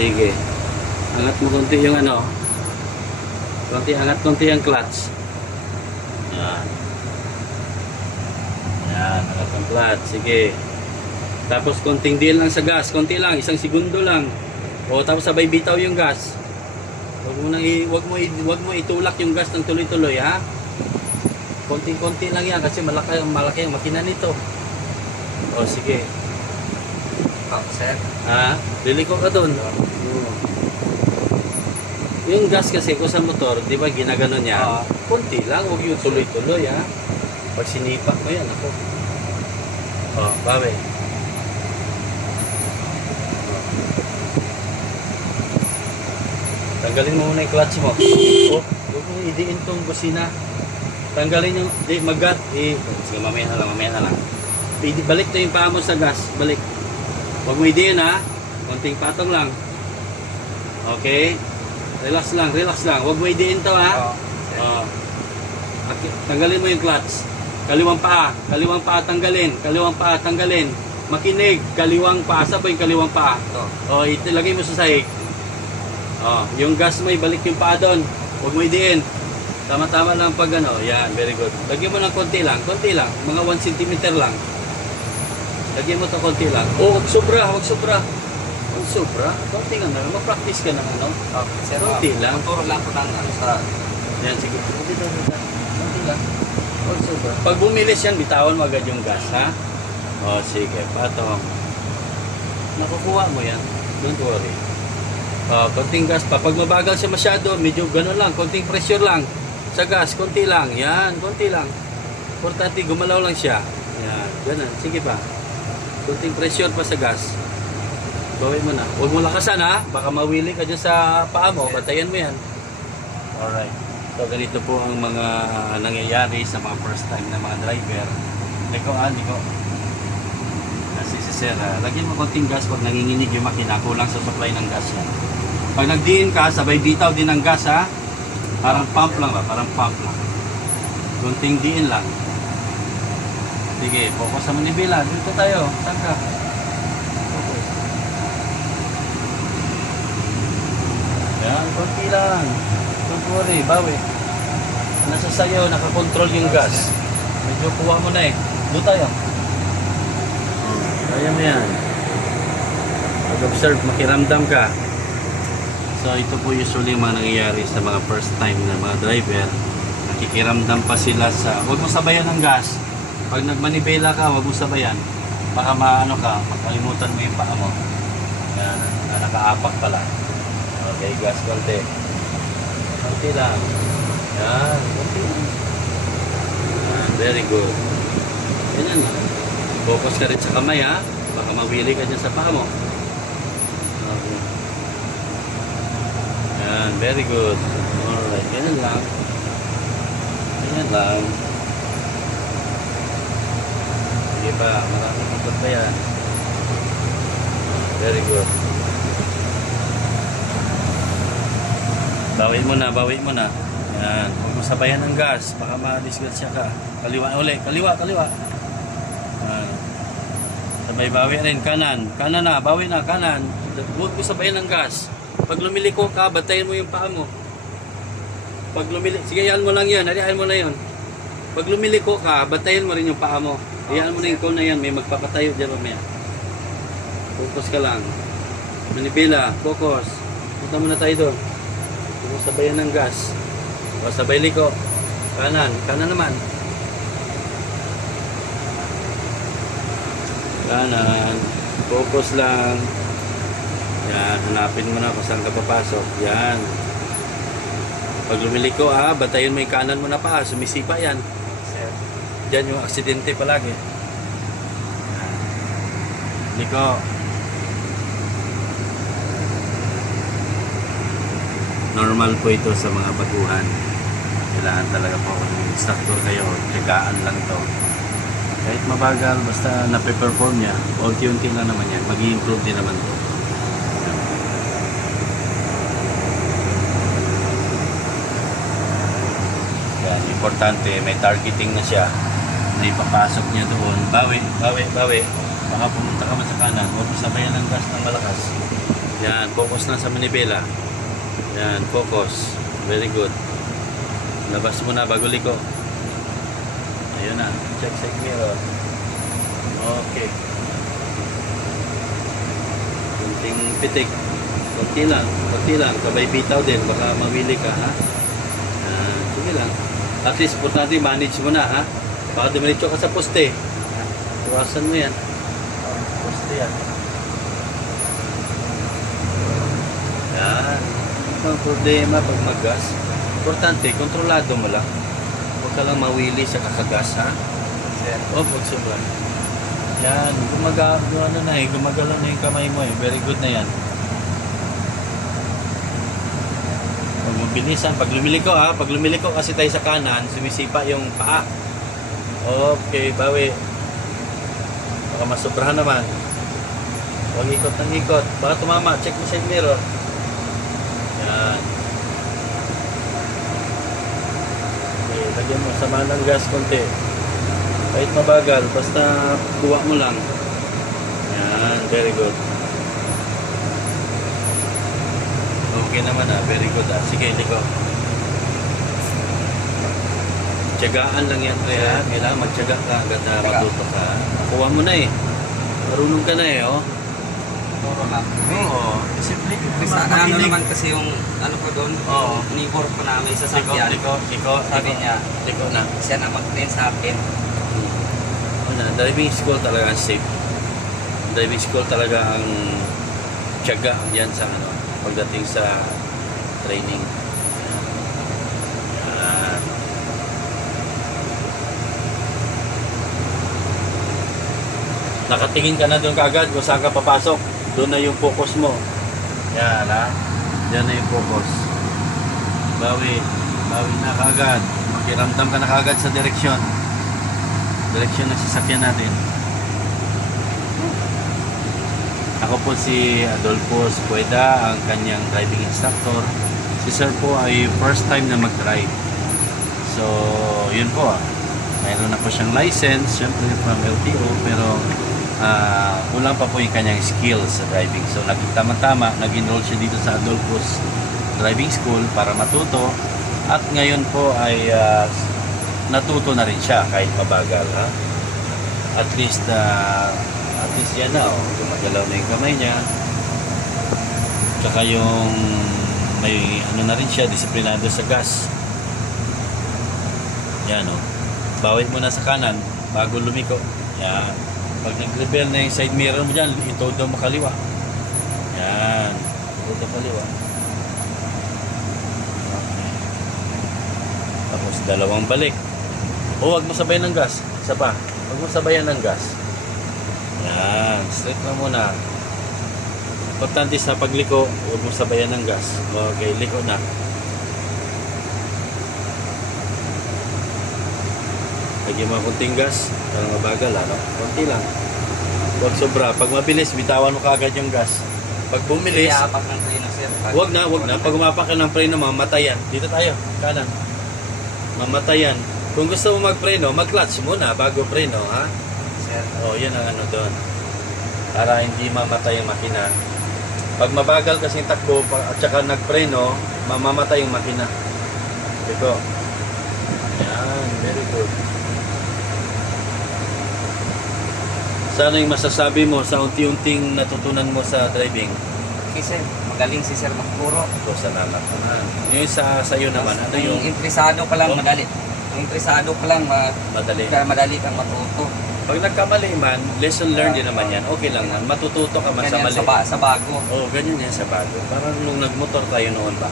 sige. Angat mo konti yung ano. Konti, angat konti yung clutch. Yan. Yan, angat ang clutch. Sige. Tapos konting diin lang sa gas. Konti lang, 1 segundo lang. O tapos sabay bitaw yung gas. Wag mo itulak yung gas ng tuloy-tuloy, ha? Konting-konti lang yan kasi malaki ang makina nito. O sige. Sir. Ha? Liliko ka doon. Yung gas kasi ko sa motor, di ba ginagano niya? Konti lang, huwag yung tuloy-tuloy, ha? Pag sinipak mo yan, ako. O, bawi. Tanggalin mo muna yung clutch mo. O, huwag mo idiin tong busina. Tanggalin yung, di, magat. Sige, mamaya na lang. Balik na yung paa mo sa gas. Balik. Huwag mo idiin, ha? Konting patong lang. Okay? Relax lang. Huwag mo idiin to, ha? Okay. Tanggalin mo yung clutch. Kaliwang paa tanggalin. Makinig, kaliwang paa. Saan ba yung kaliwang paa? O, itilagay mo sa sahig. O, yung gas mo, ibalik yung paa doon. Huwag mo idiin. Tama-tama lang pag ano. Yan, very good. Lagyan mo ng konti lang. Mga 1 cm lang. Lagyan mo to konti lang. O, huwag sobra. Konti nga na. Mag-practice ka ng ano. Konti lang. Turo lang po ng ano sa... Yan, sige. Konti lang. Huwag sobra. Pag bumilis yan, bitawan mo agad yung gas, ha? O, sige. Patong. Nakukuha mo yan. Don't worry. Konting gas pa. Pag mabagal siya masyado, medyo gano'n lang. Konting pressure lang. Sa gas, konti lang. Yan, konti lang. Importante, gumalaw lang siya. Yan, gano'n. Sige pa. Konting pressure pa sa gas. Gawin mo na. Huwag mo lakasan, ha? Baka mawili ka dyan sa paa mo. Batayan mo yan. Alright. So, ganito po ang mga nangyayari sa mga first time na mga driver. Liko. Kasi si Sir, lagyan mo konting gas pag nanginginig yung makina. Kulang sa supply ng gas yan. Pag nagdiin ka, sabay bitaw din ng gas, ha? Parang pump lang. Konting diin lang. Sige, focus sa manibela. Dito tayo. Saan ka? Focus. Yan, konti lang. Don't worry, bawi. Nasa sayo, nakakontrol yung gas. Medyo kuha mo na eh. Doon tayo. Kaya mo yan. Pag-observe, makiramdam ka. So ito po usually mga nangyayari sa mga first time na mga driver. Nakikiramdam pa sila sa... Huwag mo sabayan ng gas. Pag nagmanibela ka, huwag mo sabayan. Baka maano ka, makalimutan mo yung paa mo. Yan, nakaapak pala. Okay, gas konti. Konti lang. Yan, konti lang. Yan, very good. Yan lang. Focus ka rin sa kamay, ha? Baka mawili ka dyan sa paa mo. Okay. Yan, very good. Alright, yan lang. Yan lang. Sige pa, maraming ikot pa yan. Very good. Bawi mo na. Yan, huwag mo sabayan ng gas. Baka ma-disgrasya ka. Kaliwa ulit, kaliwa. Sabay bawi rin, kanan na, bawi na, kanan. Huwag mo sabayan ng gas. Pag lumiliko ka, batayin mo yung paa mo. Pag sige, hayaan mo lang yan, hayaan mo na yun. Pag lumiliko ka, batayin mo rin yung paa mo. Hayaan mo na yung cone na yan, may magpapatayo dyan mamaya. Focus ka lang. Manibela, focus. Punta muna tayo doon. Huwag mo sabayan ng gas. O, sabay liko. Kanan naman. Kanan. Focus lang. Yan, hanapin mo na kung saan ka papasok. Yan. Pag lumiliko, batayin mo yung kanan mo na pa. Sumisipa yan. Diyan yung aksidente palagi. Yan. Liko. Normal po ito sa mga baguhan. Kailangan talaga po kung instructor kayo, tigaan lang to. Kahit mabagal, basta nape-perform niya, unti-unti lang naman yan, mag-i-improve din naman to. Yan, importante, may targeting na siya, may papasok niya doon, bawi. Baka pumunta ka man sa kanan, huwag mo sabayan ng gas ng malakas. Yan, focus na sa manibela. Yan, focus. Very good. Labas mo na bago liko. Ayun na. Check side mirror. Okay. Kunting pitik. Kunti lang. Kunti lang. Kabay bitaw din. Baka mawili ka, ha? Sige lang. At least, importante, manage mo na, ha? Baka dumiretso ka sa poste. Iwasan mo yan. Poste yan. Yan. Ang problema pag mag-gas. Importante, kontrolado mo lang. Huwag ka lang mawili sa kakagas, ha? O, huwag sobra. Yan. Gumagala na yung kamay mo, eh. Very good na yan. Huwag mong bilisan. Pag lumiliko, ha? Pag lumiliko kasi tayo sa kanan, sumisipa yung paa. Okay, bawi. Baka masobrahan naman. Huwag ikot ng ikot. Baka tumama. Check mo side mirror. Yan. Okay, lagyan mo. Sama ng gas konti. Kahit mabagal. Basta kuha mo lang. Yan. Very good. Okay naman, ha. Very good, ha. Sige, liko. Tiyagaan lang yan, kaya kailangan magtiyaga ka hanggang matuto ka. Kuha mo na, eh. Marunong ka na, eh, oh. Puro lang. Oo. Simple. Sana ano naman kasi yung ano ko doon, neighbor ko na may sasakyan. Liko. Sabi niya, Liko na. siya na mag-train sa akin. Driving school talaga ang safe. Driving school talaga ang tiyaga yan sa ano, pagdating sa training. Nakatingin ka na doon kaagad kung saan ka papasok. Doon na yung focus mo. Yan, ha? Yan na yung focus. Bawi na kaagad. Makiramdam ka na kaagad sa direksyon. Direksyon ng sasakyan natin. Ako po si Adolfo Espueda, ang kanyang driving instructor. Si Sir po ay first time na mag-drive. So, yun po. Mayroon na po siyang license, syempre from LTO, pero kulang pa po yung kanyang skills sa driving. So, tama-tama, nag-enroll siya dito sa Adolfo's Driving School para matuto. At ngayon po ay natuto na rin siya kahit mabagal, ha? At least yan na, oh. Gumagalaw na yung kamay niya. Tsaka yung may ano na rin siya, disiplinado sa gas. Yan, oh. Bawit mo na sa kanan bago lumiko. Yan. Pag nag-rebel na yung side mirror mo dyan, itodo mo kaliwa. Yan. Itodo kaliwa. Okay. Tapos dalawang balik. O, huwag mo sabayan ng gas. Isa pa. Huwag mo sabayan ng gas. Yan. Straight na muna. Importante sa pagliko, huwag mo sabayan ng gas. Okay, liko na. Lagyan mo kunting gas. Parang mabagal, ano? Kunti lang. Huwag sobra. Pag mabilis, bitawan mo kaagad yung gas. Pag bumilis, Iapak ng preno, sir. huwag na. Pag umapak ka ng preno, mamatayan. Dito tayo. Kanan. Mamatayan. Kung gusto mo mag-preno, mag-clutch muna bago preno, ha? Sir. Oh, yan ang ano doon. Para hindi mamatay yung makina. Pag mabagal kasing takbo at saka nagpreno, mamamatay yung makina. Ito. Yan, very good. Sana yung masasabi mo sa unti-unting natutunan mo sa driving? Okay, sir. Magaling si sir magturo. Ito, salamat naman. Yung sa iyo naman, ano yung interesado pa lang, madali. Yung interesado pa lang, madali? madali kang matuto. Pag nagkamali man, lesson learned din naman yan. Okay lang man. Matututo ka man sa Ganyan mali. sa bago. Oo, ganyan yan sa bago. Parang nung nagmotor tayo noon ba?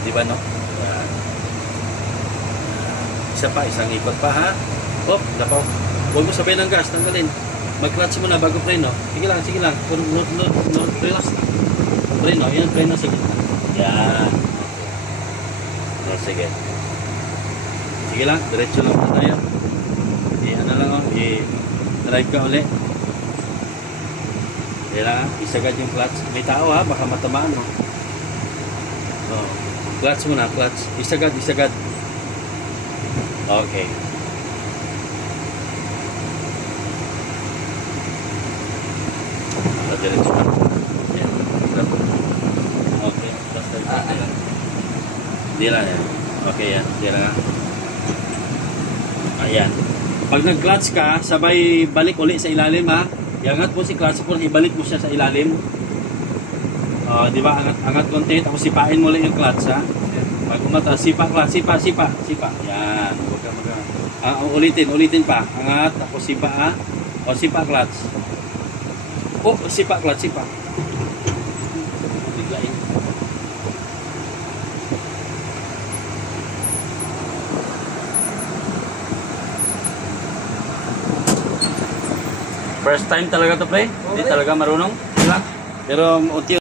Di ba, no? Yan. Isa pa, isang ikot pa, ha? Hop, lapaw. Huwag mo sabihin ng gas, tanggalin. Mag-clutch muna bago preno. Sige lang, sige lang. Relax. Preno, yan, preno sa gitna. Yan. O, sige. Sige lang, diretso lang na tayo. Ano lang, i-drive ka ulit. Kailangan, isagad yung clutch. May tao, ha, baka matamaan, no? Oh. Clutch muna, clutch. Isagad. Okay. Diretso na. Yan. Hindi lang yan. Okay yan. Hindi lang nga. Ayan. Pag nag-clutch ka, sabay balik uli sa ilalim ha. Iangat mo si clutch po, ibalik mo siya sa ilalim. Di ba? Angat konti, tapos sipain mo ulit yung clutch ha. Pag umata, sipa clutch, sipa. Yan. Huwag ka ulitin pa. Angat, tapos sipa ha. O sipa clutch. Sipa clutch, sipa. Biglain. First time talaga to pre? Hindi talaga marunong? Pero unti